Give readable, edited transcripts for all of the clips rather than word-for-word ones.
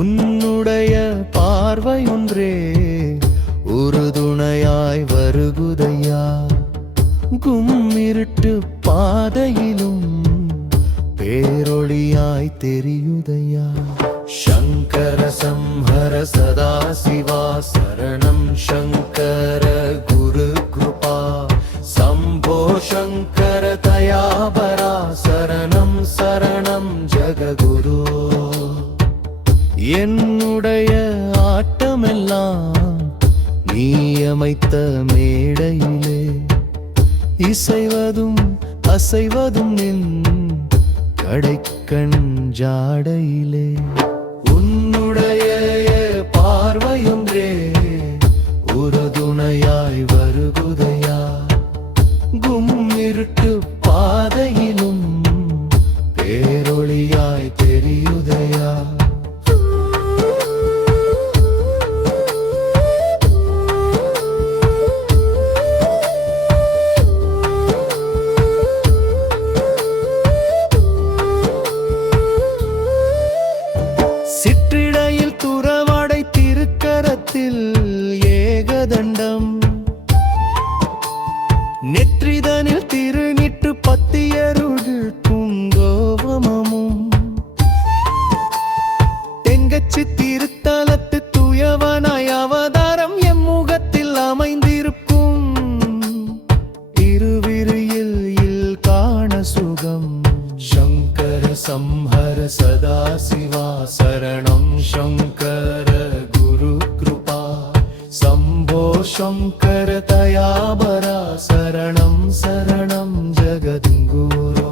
உன்னுடைய பார்வை ஒன்றே உறுதுணையாய் வருகுதையா. கும்மிருட்டு பாதையிலும் பேரொளியாய் தெரியுதையா. சங்கர சம்ஹர சதா சிவா சரணம் சங்கர குரு கிருபா சம்போ சங்கர தயாபரா சரணம் சரணம் ஜககுரு. என்னுடைய ஆட்டமெல்லாம் நீ அமைத்த மேடையிலே இசைவதும் அசைவதும் நின் கடைக்கண் ஜாடையிலே. உன்னுடைய பார்வையொன்றே உறுதுணையாய் வருகுதையா. கும்மிருட்டு பாதையிலும் பேரொளியாய் தெரியுதையா. சிற்றிடையில் துறவாடை திருக்கரத்தில் ஏகதண்டம் நெற்றிதனில் திருநிட்டு பத்தியருள் குங்கோவமமும் தெங்கச்சி திருத்தலத்து துயவனாய் அவதாரம் எம்முகத்தில் அமைந்திருக்கும். இருவிரியில் காண சுகம் சங்கர சம்ஹர சதா சிவா சரணம் சங்கர குரு கிருபா சம்போ சங்கர தயாபரா சரணம் சரணம் ஜகத்குரு.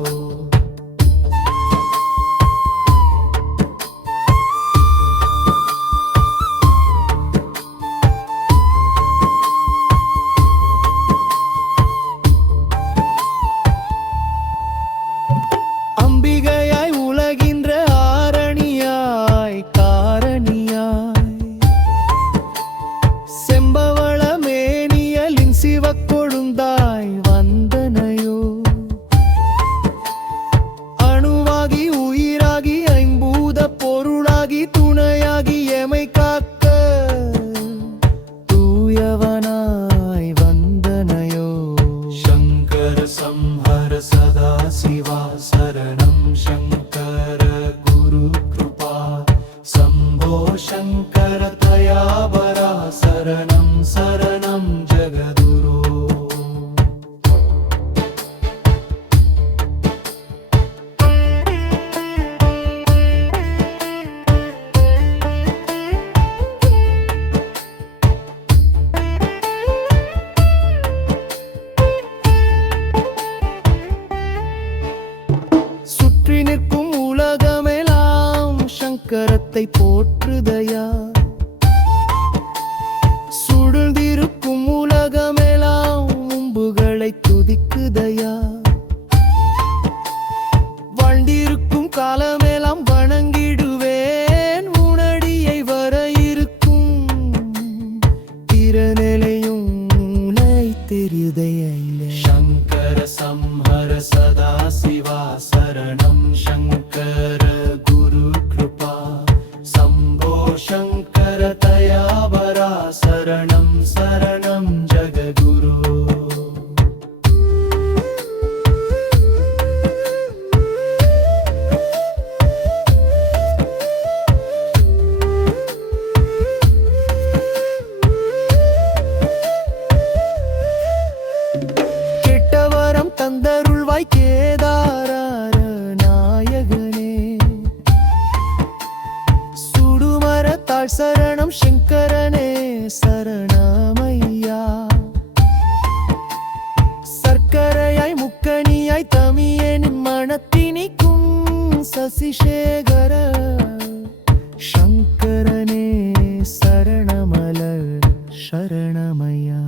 அம்பிகையாய் உலகின்ற ஆரணியாய் காரணியாய் செம்பவள மேனியலின் சிவக்கொழுந்தாய் வந்தனையோ. அணுவாகி உயிராகி ஐம்பூத பொருளாகி துணையாகி எமை காக்க தூயவனாய் வந்தனையோ. சங்கர சம்ஹர சதா சிவா சரணம் சங்கர குரு கிருபா சம்போ சங்கர தயாபரா சரணம் சரணம் ஜகதுரு. சுற்றி நிற்கும் உலகமெல்லாம் சங்கரத்தை போற்றுதையா. சுழந்திருக்கும் உலகமெல்லாம் மும்புகளை துதிக்குதையா. வாழ்ந்திருக்கும் காலமெல்லாம் வணங்கிடுவேன் உனடியை வர இருக்கும். திறநிலையும் உனை தெரியுதையா. சங்கர சம்ஹர சதா சிவா சரணம் சங்கர குரு கிருபா சம்போ சங்கர தயாபரா சரணம் சரணம் ஜககுரு. கெட்டவரம் தந்தருள்வாய் கேதார நாயகனே. சுடுமரத்தாள் சரணம் சங்கரனே சரணமையா. சர்க்கரையாய் முக்கணியாய் தமியனின் மனத்தினிக்கும் சசிசேகர சங்கரனே சரணமலர் சரணமையா.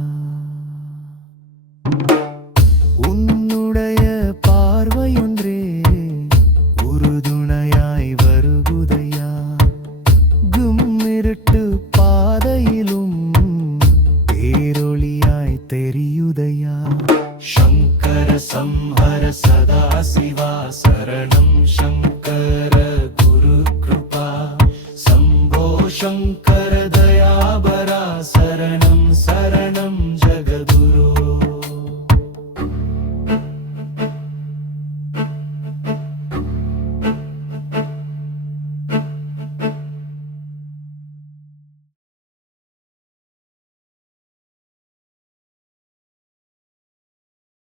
உன்னுடைய பார்வையொன்றே உறுதுணையாய் வருகுதையா. கும்மிருட்டு பாதையிலும் பேரொளியாய் தெரியுதையா. சங்கர சம்ஹர சதா சிவா சரணம் சங்கர குரு கிருபா சம்போ शङ्कर